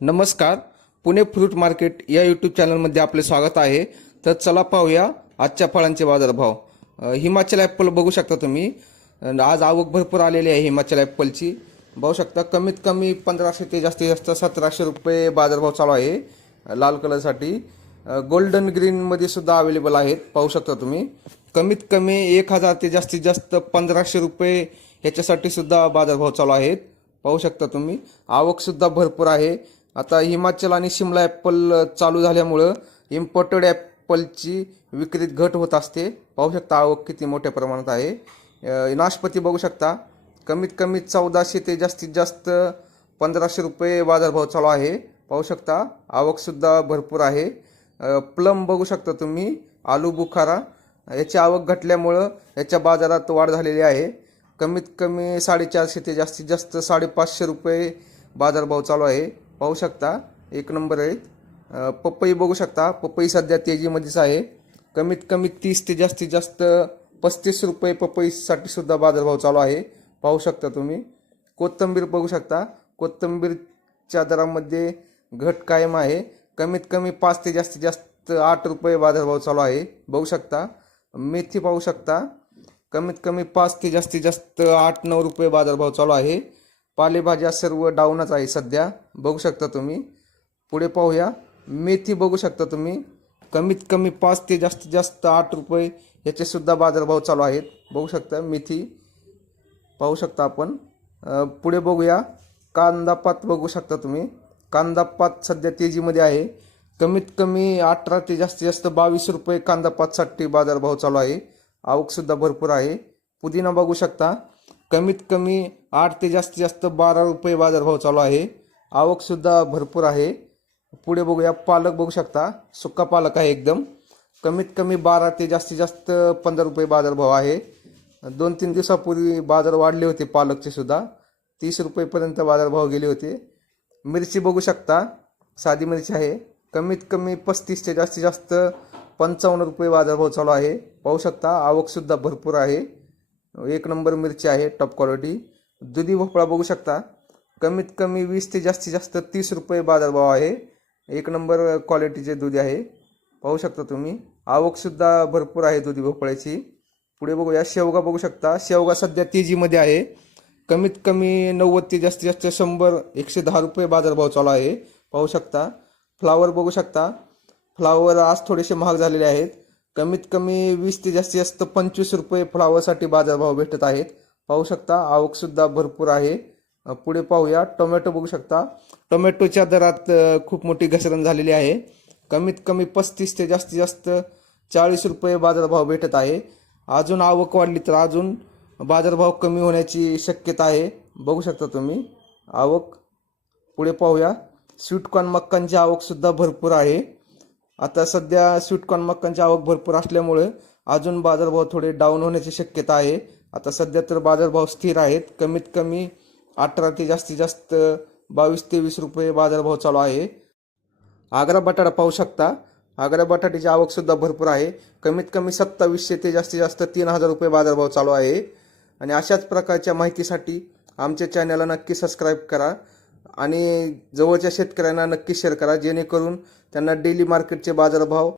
नमस्कार. Pune fruit market या YouTube चॅनलमध्ये आपले स्वागत आहे. तर चला पाहूया आजच्या फळांचे बाजारभाव. हिमाचल ॲपल बघू शकता तुम्ही. आज आवक भरपूर आलेली आहे हिमाचल ॲपलची बघू शकता कमीत कमी पंधराशे ते जास्तीत जास्त सतराशे रुपये बाजारभाव चालू आहे लाल कलरसाठी गोल्डन ग्रीनमध्ये सुद्धा अवेलेबल आहेत. पाहू शकता तुम्ही. कमीत कमी एक हजार ते जास्तीत जास्त पंधराशे रुपये ह्याच्यासाठी सुद्धा बाजारभाव चालू आहेत. पाहू शकता तुम्ही. आवकसुद्धा भरपूर आहे. आता हिमाचल आणि शिमला ॲपल चालू झाल्यामुळं इम्पोर्टेड ॲपलची विक्रीत घट होत असते. पाहू शकता आवक किती मोठ्या प्रमाणात आहे. नाशपती बघू शकता. कमीत कमी चौदाशे ते जास्तीत जास्त पंधराशे रुपये बाजारभाव चालू आहे. पाहू शकता आवकसुद्धा भरपूर आहे. प्लम बघू शकता तुम्ही आलू बुखारा. याची आवक घटल्यामुळं याच्या बाजारात वाढ झालेली आहे. कमीत कमी साडेचारशे ते जास्तीत जास्त साडेपाचशे रुपये बाजारभाव चालू आहे. पाहू शकता. एक नंबर आहेत पपई बघू शकता. पपई सध्या तेजीमध्येच आहे. कमीत कमी तीस ते जास्तीत जास्त पस्तीस रुपये पपईसाठी सुद्धा बाजारभाव चालू आहे. पाहू शकता तुम्ही. कोथिंबीर बघू शकता. कोथिंबीरच्या दरामध्ये घट कायम आहे. कमीत कमी पाच ते जास्तीत जास्त आठ रुपये बाजारभाव चालू आहे. बघू शकता. मेथी पाहू शकता. कमीत कमी पाच ते जास्तीत जास्त आठ नऊ रुपये बाजारभाव चालू आहे. पालेभाज्या सर्व डाऊनच आहे सध्या. बघू शकता तुम्ही. पुढे पाहूया. मेथी बघू शकता तुम्ही. कमीत कमी पाच ते जास्तीत जास्त आठ रुपये याचेसुद्धा बाजारभाव चालू आहेत. बघू शकता मेथी. पाहू शकता आपण. पुढे बघूया. कांदापात बघू शकता तुम्ही. कांदापात सध्या तेजीमध्ये आहे. कमीत कमी अठरा ते जास्तीत जास्त बावीस रुपये कांदापातसाठी बाजारभाव चालू आहे. आवकसुद्धा भरपूर आहे. पुदिना बघू शकता. कमीत कमी आठ ते जास्तीत जास्त बारा रुपये बाजारभाव चालू आहे. आवकसुद्धा भरपूर आहे. पुढे बघूया पालक बघू शकता. सुक्का पालक आहे एकदम. कमीत कमी बारा ते जास्तीत जास्त पंधरा रुपये बाजारभाव आहे. दोन तीन दिवसापूर्वी बाजार वाढले होते पालकचे सुद्धा. तीस रुपयेपर्यंत बाजारभाव गेले होते. मिरची बघू शकता. साधी मिरची आहे. कमीत कमी पस्तीस ते जास्तीत जास्त पंचावन्न रुपये बाजारभाव चालू आहे. पाहू शकता आवकसुद्धा भरपूर आहे. एक नंबर मिरची आहे टॉप क्वालिटी दुधी भोपळा बघू शकता. कमीत कमी वीस ते जास्तीत जास्त तीस रुपये बाजारभाव आहे. एक नंबर क्वालिटीचे दूध आहे. पाहू शकता तुम्ही. आवकसुद्धा भरपूर आहे दुधी भोपळ्याची पुढे बघूया. शेवगा बघू शकता. शेवगा सध्या तेजीमध्ये आहे. कमीत कमी नव्वद ते जास्तीत जास्त शंभर एकशे दहा रुपये बाजारभाव चालू आहे. पाहू शकता. फ्लावर बघू शकता. फ्लावर आज थोडेसे महाग झालेले आहेत. कमीत कमी वीस ते जास्तीत जास्त पंचवीस रुपये फ्लावरसाठी बाजारभाव भेटत आहेत. पाहू शकता आवकसुद्धा भरपूर आहे. पुढे पाहूया. टोमॅटो बघू शकता. टोमॅटोच्या दरात खूप मोठी घसरण झालेली आहे. कमीत कमी पस्तीस ते जास्तीत जास्त चाळीस रुपये बाजारभाव भेटत आहे. अजून आवक वाढली तर अजून बाजारभाव कमी होण्याची शक्यता आहे. बघू शकता तुम्ही. आवक. पुढे पाहूया. स्वीटकॉर्न मक्कांची आवकसुद्धा भरपूर आहे. आता सध्या स्वीटकॉर्न मक्कांची आवक भरपूर असल्यामुळे अजून बाजारभाव थोडे डाऊन होण्याची शक्यता आहे. आता सध्या तर बाजारभाव स्थिर आहेत. कमीत कमी अठरा ते जास्तीत जास्त बावीस ते वीस रुपये बाजारभाव चालू आहे. आग्रा बटाटा पाहू शकता. आग्रा बटाट्याची आवकसुद्धा भरपूर आहे. कमीत कमी सत्तावीसशे ते जास्तीत जास्त तीन हजार रुपये बाजारभाव चालू आहे. आणि अशाच प्रकारच्या माहितीसाठी आमच्या चॅनलला नक्की सबस्क्राईब करा. आणि जवळच्या शेतकऱ्यांना नक्की शेअर करा जेणेकरून त्यांना डेली मार्केटचे बाजारभाव